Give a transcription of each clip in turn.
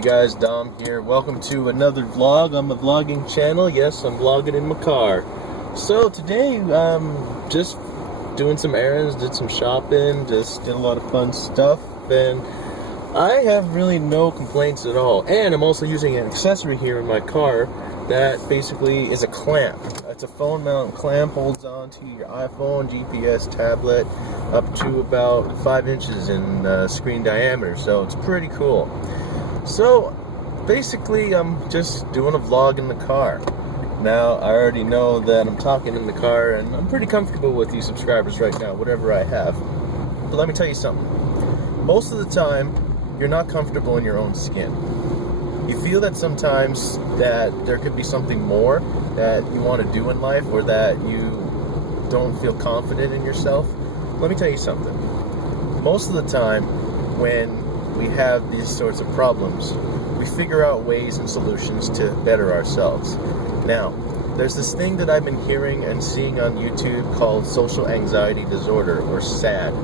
you guys? Dom here. Welcome to another vlog on my vlogging channel. Yes, I'm vlogging in my car. So today, just doing some errands, did some shopping, just did a lot of fun stuff, and I have really no complaints at all. And I'm also using an accessory here in my car that basically is a clamp. It's a phone mount clamp, holds on to your iPhone, GPS, tablet, up to about 5 inches in screen diameter, so it's pretty cool. So basically I'm just doing a vlog in the car. Now I already know that I'm talking in the car and I'm pretty comfortable with these subscribers right now, whatever I have. But let me tell you something. Most of the time you're not comfortable in your own skin. You feel that sometimes that there could be something more that you want to do in life, or that you don't feel confident in yourself. Let me tell you something. Most of the time when we have these sorts of problems, we figure out ways and solutions to better ourselves. Now, there's this thing that I've been hearing and seeing on YouTube called social anxiety disorder, or SAD.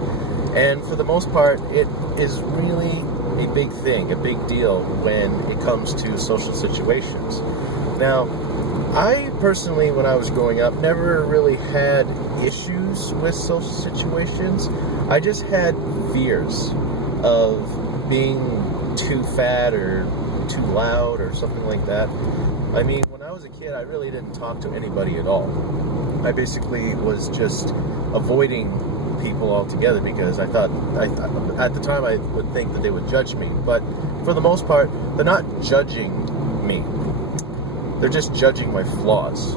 And for the most part, it is really a big thing, a big deal when it comes to social situations. Now, I personally, when I was growing up, never really had issues with social situations. I just had fears of being too fat or too loud or something like that. I mean, when I was a kid, I really didn't talk to anybody at all. I basically was just avoiding people altogether because I thought, at the time, I would think that they would judge me. But for the most part, they're not judging me. They're just judging my flaws.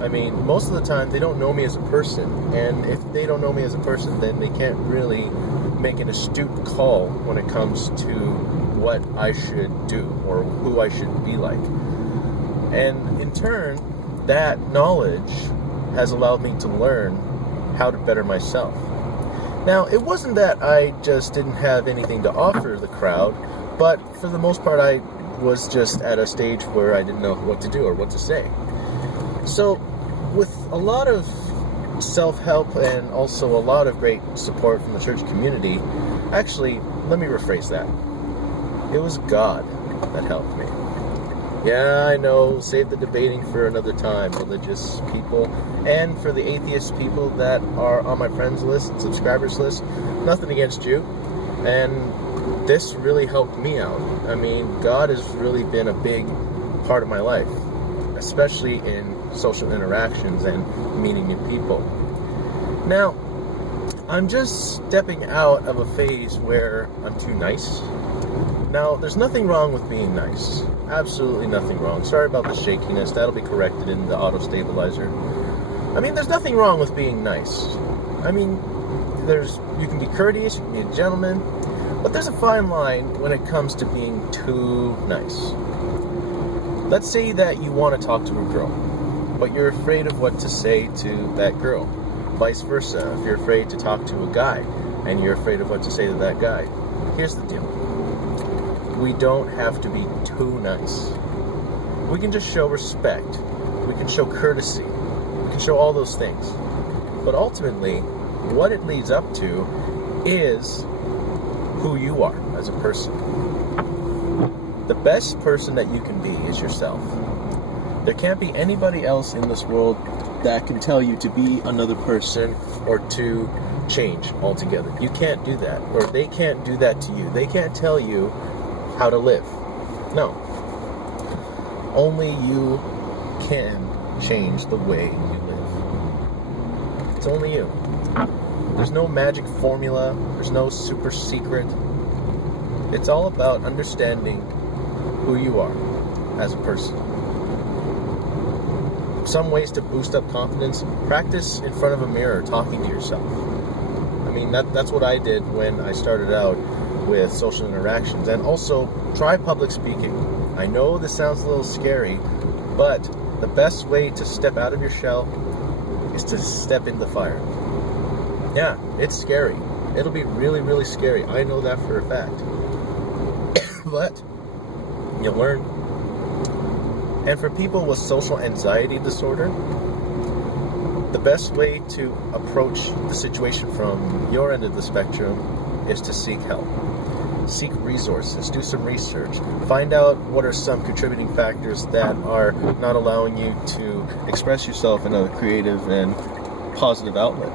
I mean, most of the time, they don't know me as a person. And if they don't know me as a person, then they can't really make an astute call when it comes to what I should do or who I should be like. And in turn, that knowledge has allowed me to learn how to better myself. Now, it wasn't that I just didn't have anything to offer the crowd, but for the most part, I was just at a stage where I didn't know what to do or what to say. So, with a lot of self-help and also a lot of great support from the church community, actually, let me rephrase that. It was God that helped me. Yeah, I know, save the debating for another time, religious people, and for the atheist people that are on my friends list and subscribers list, nothing against you, and this really helped me out. I mean, God has really been a big part of my life, especially in social interactions and meeting new people. Now, I'm just stepping out of a phase where I'm too nice. Now, there's nothing wrong with being nice. Absolutely nothing wrong. Sorry about the shakiness. That'll be corrected in the auto stabilizer. I mean, there's nothing wrong with being nice. I mean, you can be courteous, you can be a gentleman, but there's a fine line when it comes to being too nice. Let's say that you want to talk to a girl, but you're afraid of what to say to that girl. Vice versa, if you're afraid to talk to a guy, and you're afraid of what to say to that guy. Here's the deal. We don't have to be too nice. We can just show respect. We can show courtesy. We can show all those things. But ultimately, what it leads up to is who you are as a person. The best person that you can be is yourself. There can't be anybody else in this world that can tell you to be another person or to change altogether. You can't do that, or they can't do that to you. They can't tell you how to live. No. Only you can change the way you live. It's only you. There's no magic formula. There's no super secret. It's all about understanding who you are as a person. Some ways to boost up confidence: practice in front of a mirror talking to yourself. I mean, that's what I did when I started out with social interactions. And also, try public speaking. I know this sounds a little scary, but the best way to step out of your shell is to step in the fire. Yeah, it's scary. It'll be really, really scary. I know that for a fact. But you'll learn. And for people with social anxiety disorder, the best way to approach the situation from your end of the spectrum is to seek help. seek resources, do some research, find out what are some contributing factors that are not allowing you to express yourself in a creative and positive outlet.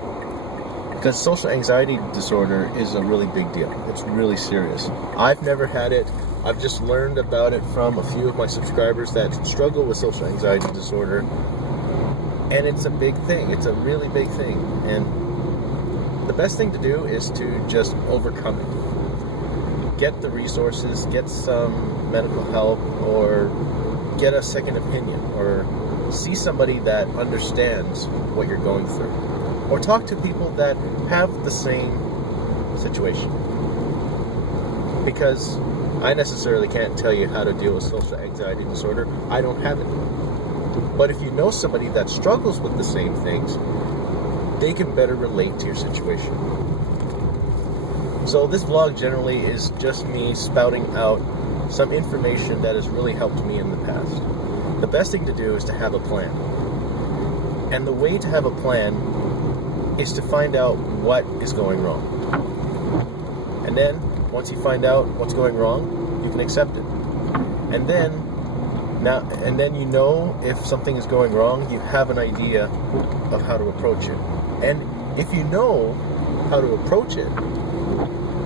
Because social anxiety disorder is a really big deal. It's really serious. I've never had it. I've just learned about it from a few of my subscribers that struggle with social anxiety disorder. And it's a big thing. It's a really big thing. And the best thing to do is to just overcome it. Get the resources, get some medical help, or get a second opinion, or see somebody that understands what you're going through. Or talk to people that have the same situation. Because I necessarily can't tell you how to deal with social anxiety disorder. I don't have it. But if you know somebody that struggles with the same things, they can better relate to your situation. So this vlog generally is just me spouting out some information that has really helped me in the past. The best thing to do is to have a plan. And the way to have a plan is to find out what is going wrong. And then, once you find out what's going wrong, you can accept it. And then you know if something is going wrong, you have an idea of how to approach it. And if you know how to approach it,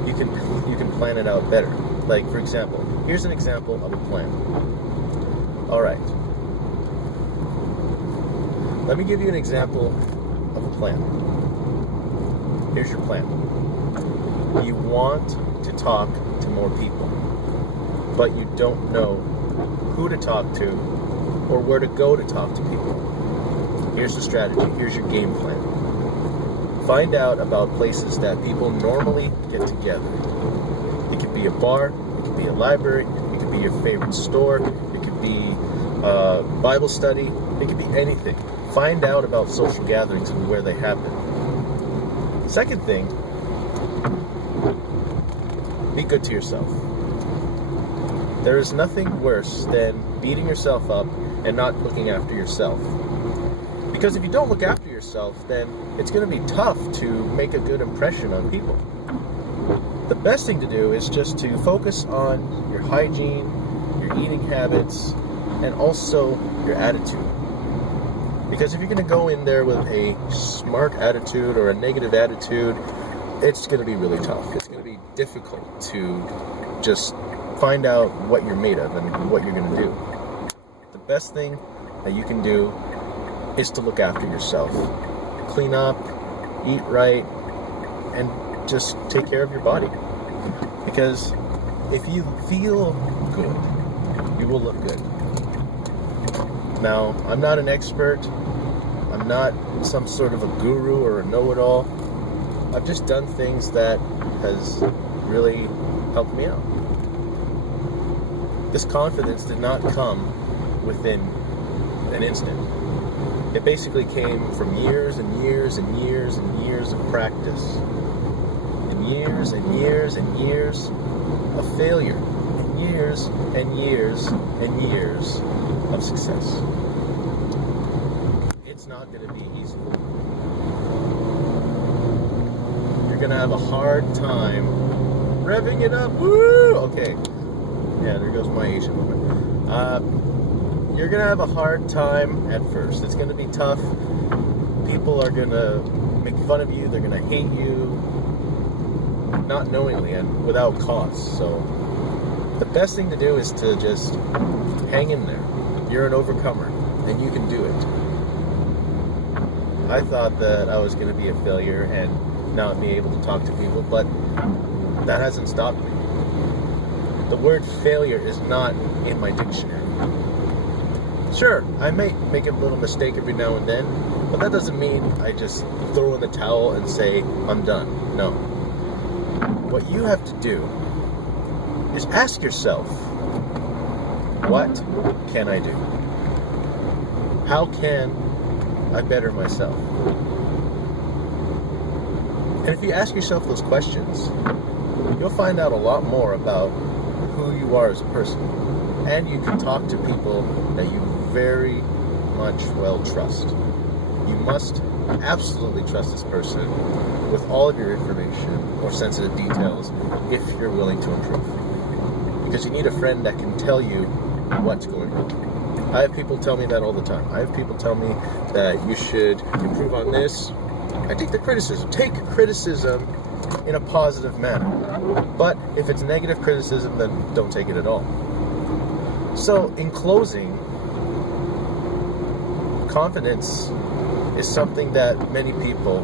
you can plan it out better. Like, for example, here's an example of a plan. All right. Let me give you an example of a plan. Here's your plan. You want to talk to more people, but you don't know who to talk to or where to go to talk to people. Here's the strategy. Here's your game plan. Find out about places that people normally get together. It could be a bar, it could be a library, it could be your favorite store, it could be a Bible study, it could be anything. Find out about social gatherings and where they happen. Second thing, be good to yourself. There is nothing worse than beating yourself up and not looking after yourself. Because if you don't look after yourself, then it's going to be tough to make a good impression on people. The best thing to do is just to focus on your hygiene, your eating habits, and also your attitude. Because if you're going to go in there with a smart attitude or a negative attitude, it's going to be really tough. It's going to be difficult to just find out what you're made of and what you're going to do. The best thing that you can do is to look after yourself. Clean up, eat right, and just take care of your body. Because if you feel good, you will look good. Now, I'm not an expert. I'm not some sort of a guru or a know-it-all. I've just done things that has really helped me out. This confidence did not come within an instant. It basically came from years and years and years and years of practice. And years and years and years of failure. And years and years and years of success. It's not going to be easy. You're going to have a hard time revving it up. Woo! Okay. Yeah, there goes my Asian woman. You're going to have a hard time at first. It's going to be tough. People are going to make fun of you. They're going to hate you. Not knowingly and without cause. So the best thing to do is to just hang in there. You're an overcomer, and you can do it. I thought that I was going to be a failure and not be able to talk to people, but that hasn't stopped me. The word failure is not in my dictionary. Sure, I may make a little mistake every now and then, but that doesn't mean I just throw in the towel and say, I'm done. No. What you have to do is ask yourself, what can I do? How can I better myself? And if you ask yourself those questions, you'll find out a lot more about who you are as a person. And you can talk to people that you very much well trust. You must absolutely trust this person with all of your information or sensitive details if you're willing to improve. Because you need a friend that can tell you what's going on. I have people tell me that all the time. I have people tell me that you should improve on this. I take the criticism. Take criticism in a positive manner. But if it's negative criticism, then don't take it at all. So, in closing, confidence is something that many people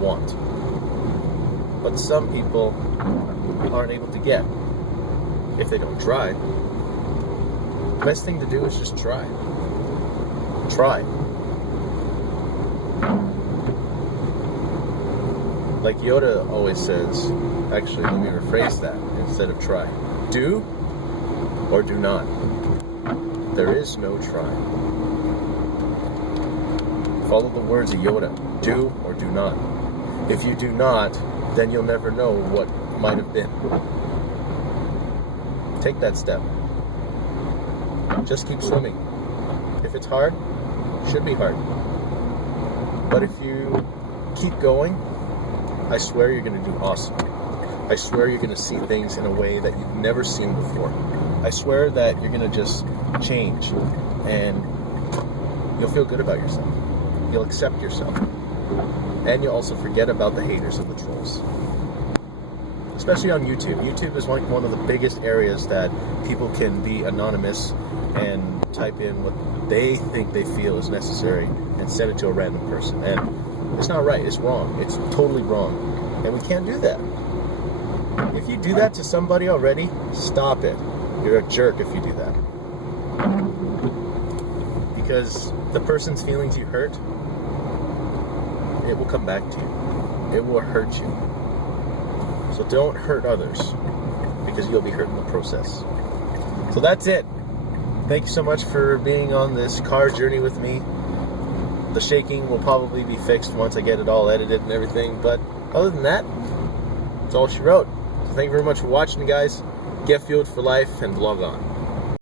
want, but some people aren't able to get if they don't try. The best thing to do is just try. Try. Like Yoda always says, actually, let me rephrase that instead of try. Do or do not. There is no try. Follow the words of Yoda. Do or do not. If you do not, then you'll never know what might have been. Take that step. Just keep swimming. If it's hard, it should be hard. But if you keep going, I swear you're going to do awesome. I swear you're going to see things in a way that you've never seen before. I swear that you're going to just change and you'll feel good about yourself. You'll accept yourself. And you'll also forget about the haters and the trolls. Especially on YouTube. YouTube is like one of the biggest areas that people can be anonymous and type in what they think they feel is necessary and send it to a random person. And it's not right. It's wrong. It's totally wrong. And we can't do that. If you do that to somebody already, stop it. You're a jerk if you do that. Because the person's feelings you hurt, it will come back to you. It will hurt you. So don't hurt others, because you'll be hurt in the process. So that's it. Thank you so much for being on this car journey with me. The shaking will probably be fixed once I get it all edited and everything, but other than that, that's all she wrote. So thank you very much for watching, guys. Get fueled for life and log on.